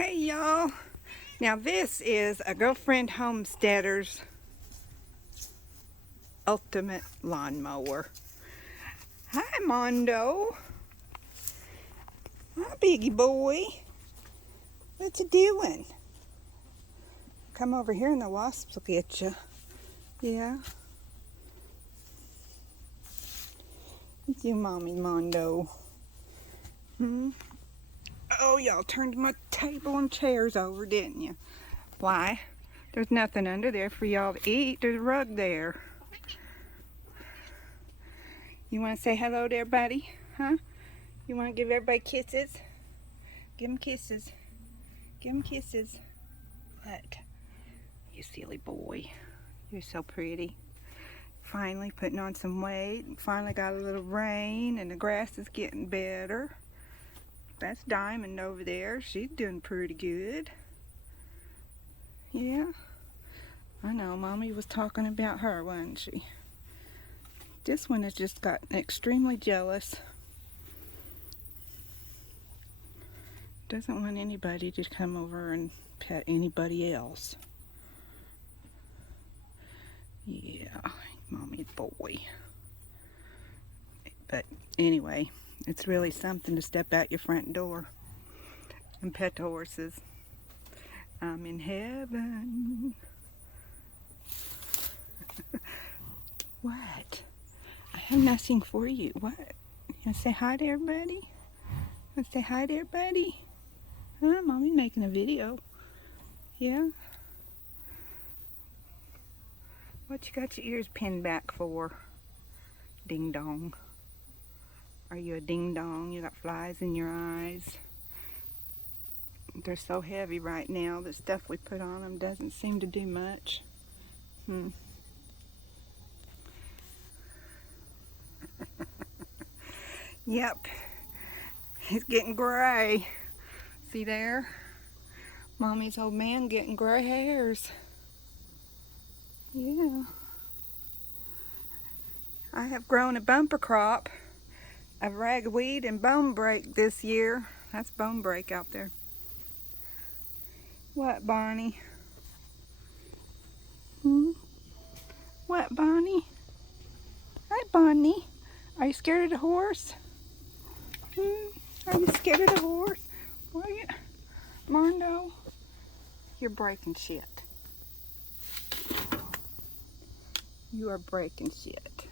Hey y'all, now this is a girlfriend homesteader's ultimate lawnmower. Hi Mondo, hi biggie boy, what you doing? Come over here and the wasps will get you. Yeah, it's you mommy Mondo. Oh, y'all turned my table and chairs over, didn't you? Why? There's nothing under there for y'all to eat. There's a rug there. You want to say hello to everybody? Huh? You want to give everybody kisses? Give them kisses. Give them kisses. What? You silly boy. You're so pretty. Finally putting on some weight. Finally got a little rain and the grass is getting better. That's Diamond over there. She's doing pretty good. Yeah. I know, Mommy was talking about her, wasn't she? This one has just gotten extremely jealous. Doesn't want anybody to come over and pet anybody else. Yeah, Mommy boy. But anyway, it's really something to step out your front door and pet the horses. I'm in heaven. What? I have nothing for you. What? You want to say hi to everybody? Want to say hi to everybody? Huh? Mommy making a video. Yeah? What you got your ears pinned back for? Ding dong. Are you a ding dong? You got flies in your eyes. They're so heavy right now. The stuff we put on them doesn't seem to do much. Yep. It's getting gray. See there? Mommy's old man getting gray hairs. Yeah. I have grown a bumper crop of ragweed and bone break this year. That's bone break out there. What, Bonnie? What, Bonnie? Hi, Bonnie. Are you scared of the horse? Are you scared of the horse? Are you? Mondo? You're breaking shit. You are breaking shit.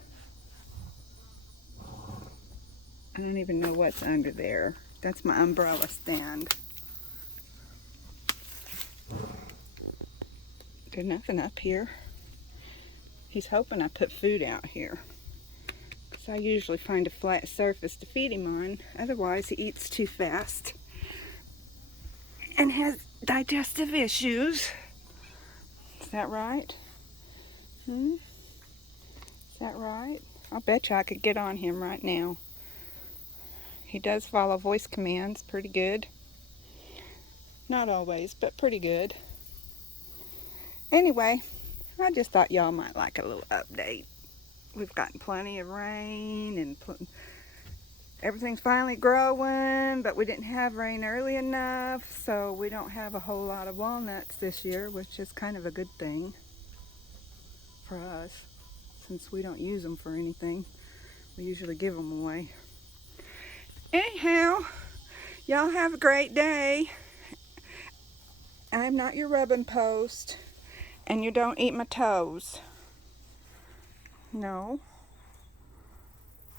I don't even know what's under there. That's my umbrella stand. There's nothing up here. He's hoping I put food out here, because I usually find a flat surface to feed him on. Otherwise, he eats too fast and has digestive issues. Is that right? Is that right? I'll bet you I could get on him right now. He does follow voice commands pretty good. Not always, but pretty good. Anyway, I just thought y'all might like a little update. We've gotten plenty of rain and everything's finally growing, but we didn't have rain early enough, so we don't have a whole lot of walnuts this year, which is kind of a good thing for us, since we don't use them for anything. We usually give them away. Anyhow, y'all have a great day. I'm not your rubbing post, and you don't eat my toes. No.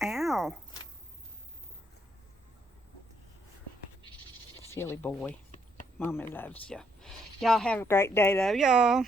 Ow. Silly boy. Mommy loves you. Y'all have a great day, though, y'all.